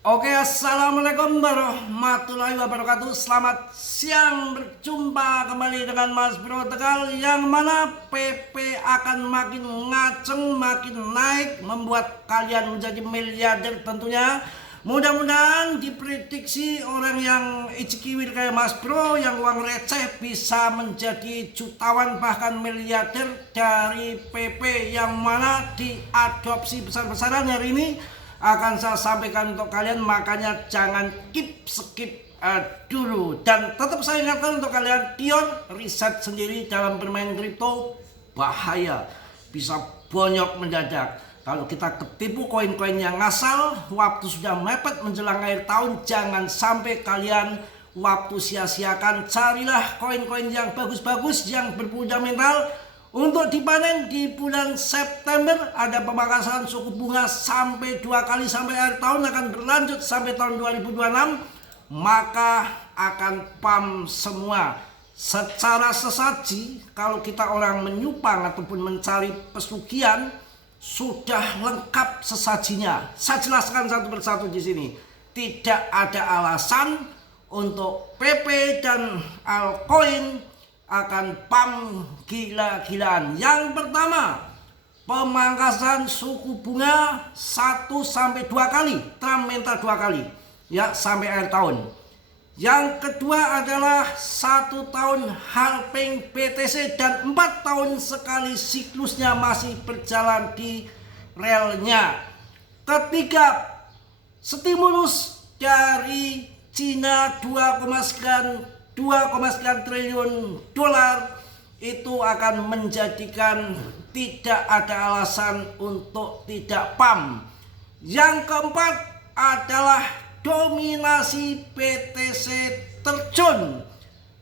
Oke, assalamualaikum warahmatullahi wabarakatuh. Selamat siang, berjumpa kembali dengan Mas Bro Tegal, yang mana PP akan makin ngaceng, makin naik, membuat kalian menjadi miliarder tentunya. Mudah-mudahan diprediksi orang yang icikiwir kayak Mas Bro, yang uang receh bisa menjadi jutawan bahkan miliarder dari PP, yang mana diadopsi besar-besaran hari ini akan saya sampaikan untuk kalian. Makanya jangan skip dulu, dan tetap saya ingatkan untuk kalian, Dion riset sendiri dalam bermain kripto bahaya, bisa bonyok mendadak. Kalau kita ketipu koin-koin yang ngasal, waktu sudah mepet menjelang akhir tahun, jangan sampai kalian waktu sia-siakan. Carilah koin-koin yang bagus-bagus, yang berfundamental untuk dipanen di bulan September. Ada pemangkasan suku bunga sampai 2 kali sampai akhir tahun, akan berlanjut sampai tahun 2026. Maka akan pam semua secara sesaji. Kalau kita orang menyupang ataupun mencari pesugihan, sudah lengkap sesajinya. Saya jelaskan satu persatu di sini. Tidak ada alasan untuk PP dan altcoin akan pam gila-gilaan. Yang pertama, pemangkasan suku bunga 1-2 kali, Trump minta 2 kali ya sampai akhir tahun. Yang kedua adalah 1 tahun halving BTC, dan 4 tahun sekali siklusnya masih berjalan di relnya. Ketiga, stimulus dari Cina 2,9 triliun dolar itu akan menjadikan tidak ada alasan untuk tidak pam. Yang keempat adalah dominasi BTC terjun.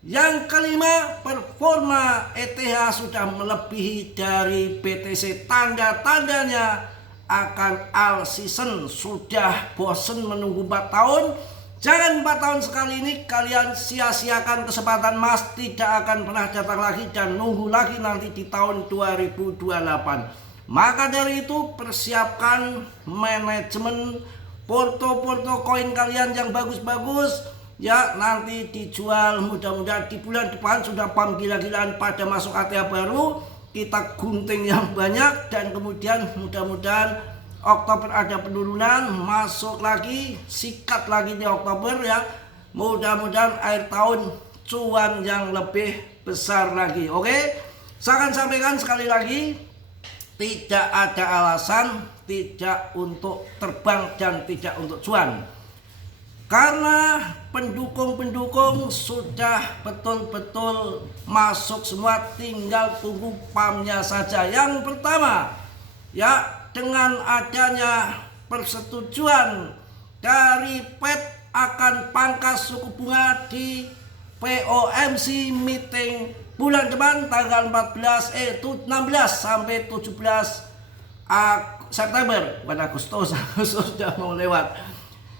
Yang kelima, performa ETH sudah melebihi dari BTC. Tanda-tandanya akan all season. Sudah bosen menunggu 4 tahun. Jangan 4 tahun sekali ini kalian sia-siakan kesempatan emas. Tidak akan pernah datang lagi, dan nunggu lagi nanti di tahun 2028. Maka dari itu, persiapkan manajemen porto koin kalian yang bagus-bagus ya, nanti dijual. Mudah-mudahan di bulan depan sudah pam gila-gilaan pada masuk ATH baru, kita gunting yang banyak, dan kemudian mudah-mudahan Oktober ada penurunan, masuk lagi, sikat lagi di Oktober ya. Mudah-mudahan akhir tahun cuan yang lebih besar lagi. Oke, saya akan sampaikan sekali lagi, tidak ada alasan tidak untuk terbang dan tidak untuk cuan, karena pendukung-pendukung sudah betul-betul masuk semua, tinggal tunggu pamnya saja. Yang pertama ya, dengan adanya persetujuan dari Fed akan pangkas suku bunga di FOMC meeting bulan depan tanggal 16 sampai 17 September, pada Agustus sudah mau lewat.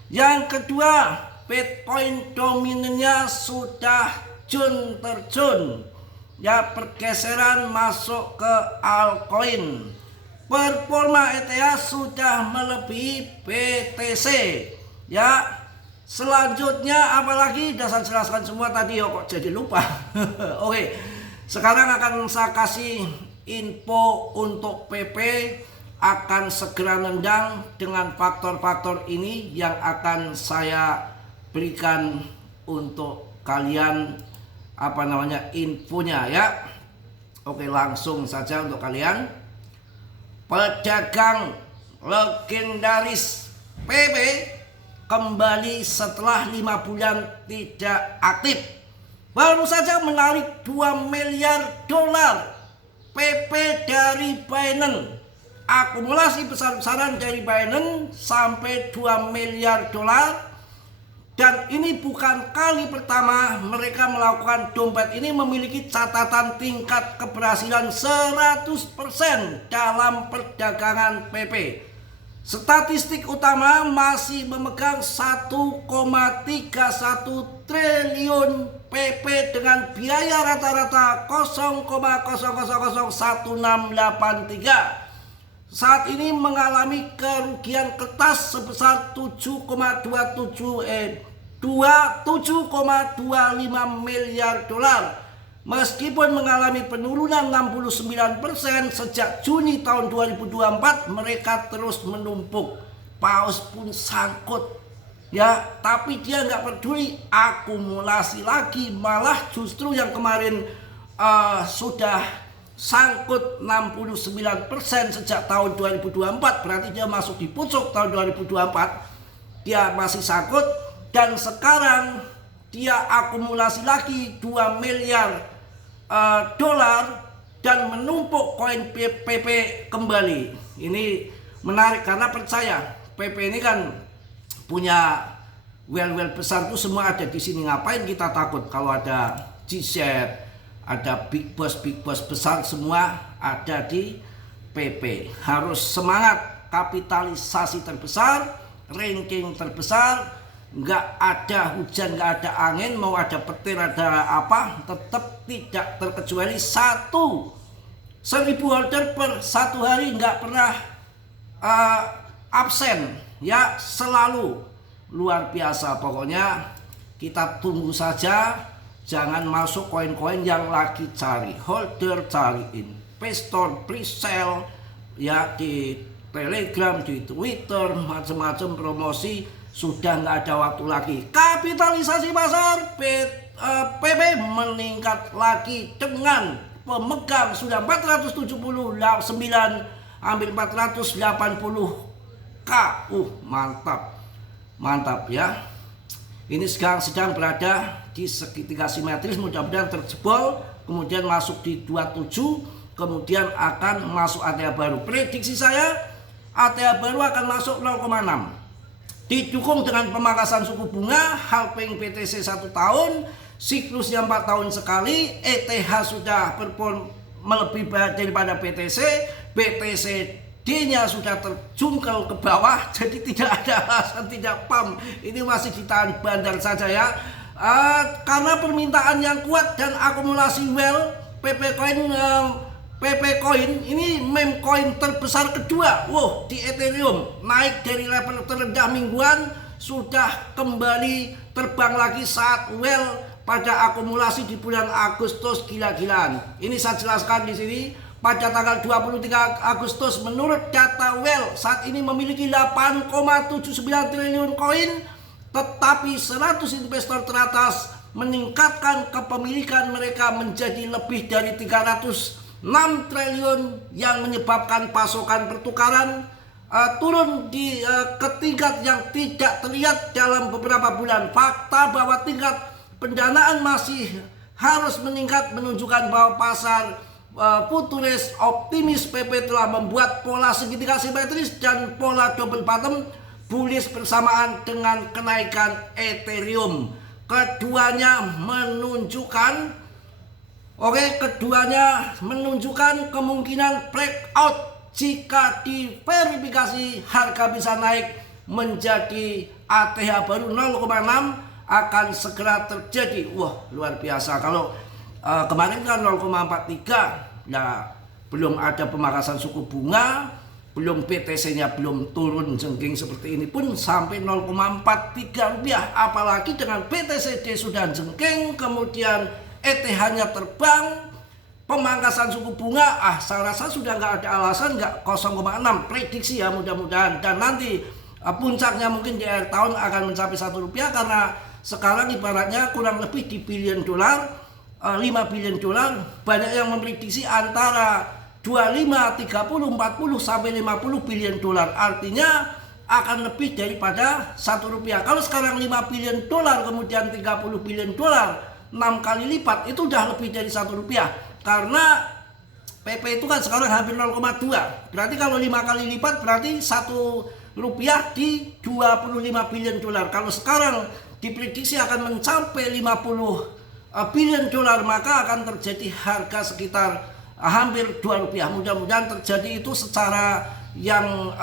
Yang kedua, Bitcoin dominannya sudah terjun ya, pergeseran masuk ke altcoin. Performa ETH sudah melebihi BTC ya. Selanjutnya apalagi sudah saya jelaskan semua tadi ya, kok jadi lupa. Oke, sekarang akan saya kasih info untuk PP. Akan segera nendang dengan faktor-faktor ini yang akan saya berikan untuk kalian infonya ya. Oke, langsung saja untuk kalian. Pedagang legendaris PP kembali setelah 5 bulan tidak aktif. Baru saja menarik 2 miliar dolar PP dari Binance. Akumulasi besar-besaran dari Binance sampai 2 miliar dolar. Dan ini bukan kali pertama mereka melakukan dompet ini, memiliki catatan tingkat keberhasilan 100% dalam perdagangan PP. Statistik utama masih memegang 1,31 triliun PP dengan biaya rata-rata 0,000163. saat ini mengalami kerugian kertas sebesar 7,25 miliar dolar. Meskipun mengalami penurunan 69% sejak Juni tahun 2024, mereka terus menumpuk. Paus pun sangkut, ya, tapi dia nggak peduli, akumulasi lagi. Malah justru yang kemarin sudah sangkut 69% sejak tahun 2024, berarti dia masuk di pucuk tahun 2024, dia masih sangkut. Dan sekarang dia akumulasi lagi 2 miliar dolar dan menumpuk koin PP kembali. Ini menarik karena percaya PP ini kan punya well besar, itu semua ada di sini. Ngapain kita takut kalau ada GZ, ada big boss besar, semua ada di PP. Harus semangat, kapitalisasi terbesar, ranking terbesar. Nggak ada hujan, nggak ada angin, mau ada petir, ada apa, tetap tidak terkecuali 1.000 order per satu hari, nggak pernah absen, ya, selalu luar biasa. Pokoknya kita tunggu saja, jangan masuk koin-koin yang lagi cari, holder cariin, investor pre-sale, ya, di Telegram, di Twitter, macam-macam promosi. Sudah nggak ada waktu lagi. Kapitalisasi pasar PP meningkat lagi dengan pemegang sudah 479, hampir 480K. Mantap ya. Ini sekarang sedang berada di segitiga simetris, mudah-mudahan terjebol, kemudian masuk di 27, kemudian akan masuk area baru. Prediksi saya, area baru akan masuk 0,6. Didukung dengan pemangkasan suku bunga, halving BTC 1 tahun, siklusnya 4 tahun sekali, ETH sudah perform melebihi daripada BTC, BTCD-nya sudah terjungkel ke bawah, jadi tidak ada alasan tidak pump. Ini masih ditahan bandar saja ya. Karena permintaan yang kuat dan akumulasi well, PP Coin ini meme coin terbesar kedua, di Ethereum, naik dari level terendah mingguan, sudah kembali terbang lagi saat well pada akumulasi di bulan Agustus gila-gilaan. Ini saya jelaskan di sini. Pada tanggal 23 Agustus menurut data well saat ini memiliki 8,79 triliun koin, tetapi 100 investor teratas meningkatkan kepemilikan mereka menjadi lebih dari 306 triliun, yang menyebabkan pasokan pertukaran turun ke tingkat yang tidak terlihat dalam beberapa bulan. Fakta bahwa tingkat pendanaan masih harus meningkat menunjukkan bahwa pasar futuris optimis PP telah membuat pola segitiga simetris dan pola double bottom bullish bersamaan dengan kenaikan Ethereum. Keduanya menunjukkan kemungkinan breakout. Jika diverifikasi, harga bisa naik menjadi ATH baru 0,6 akan segera terjadi. Wah, luar biasa. Kalau kemarin kan 0,43, ya belum ada pemangkasan suku bunga, belum BTC-nya belum turun jengking seperti ini pun sampai 0,43 rupiah. Apalagi dengan BTCD sudah jengking, kemudian ETH-nya terbang, pemangkasan suku bunga, saya rasa sudah nggak ada alasan nggak 0,6. Prediksi ya, mudah-mudahan. Dan nanti puncaknya mungkin di akhir tahun akan mencapai 1 rupiah, karena sekarang ibaratnya kurang lebih di billion dolar, 5 billion dolar. Banyak yang memprediksi antara 25, 30, 40 sampai 50 billion dolar. Artinya akan lebih daripada 1 rupiah. Kalau sekarang 5 billion dolar kemudian 30 billion dolar, 6 kali lipat, itu udah lebih dari 1 rupiah. Karena PP itu kan sekarang hampir 0,2. Berarti kalau 5 kali lipat berarti 1 rupiah di 25 billion dolar. Kalau sekarang diprediksi akan mencapai 50 billion dolar, maka akan terjadi harga sekitar hampir 2 rupiah. Mudah-mudahan terjadi itu secara yang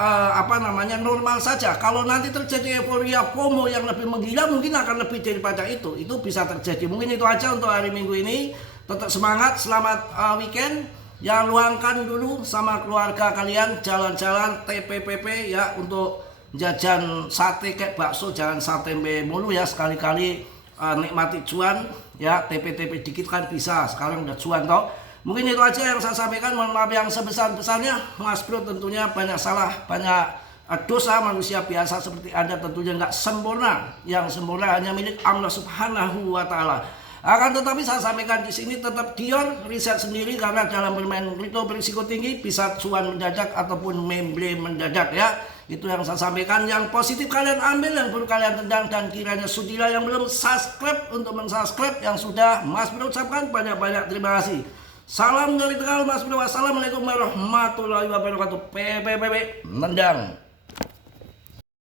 normal saja. Kalau nanti terjadi euforia FOMO yang lebih menggila, mungkin akan lebih daripada itu bisa terjadi. Mungkin itu aja untuk hari Minggu ini. Tetap semangat, selamat weekend. Ya luangkan dulu sama keluarga kalian jalan-jalan TPPP ya untuk jajan sate kayak bakso, jangan sate mulu ya, sekali-kali nikmati cuan ya, TP-TP dikit kan bisa, sekarang udah cuan toh. Mungkin itu aja yang saya sampaikan, mohon maaf yang sebesar-besarnya. Mas Bro tentunya banyak salah, banyak dosa, manusia biasa seperti Anda tentunya nggak sempurna, yang sempurna hanya milik Allah Subhanahu wa Ta'ala. Akan tetapi saya sampaikan di sini tetap Dion riset sendiri, karena dalam bermain kripto berisiko tinggi, bisa cuan mendadak ataupun memble mendadak ya. Itu yang saya sampaikan. Yang positif kalian ambil, yang buruk kalian tendang, dan kiranya sudilah yang belum subscribe untuk mensubscribe, yang sudah Mas Bro ucapkan banyak-banyak terima kasih. Salam dari Tegal Mas Bro. Wassalamualaikum warahmatullahi wabarakatuh. PPPP nendang.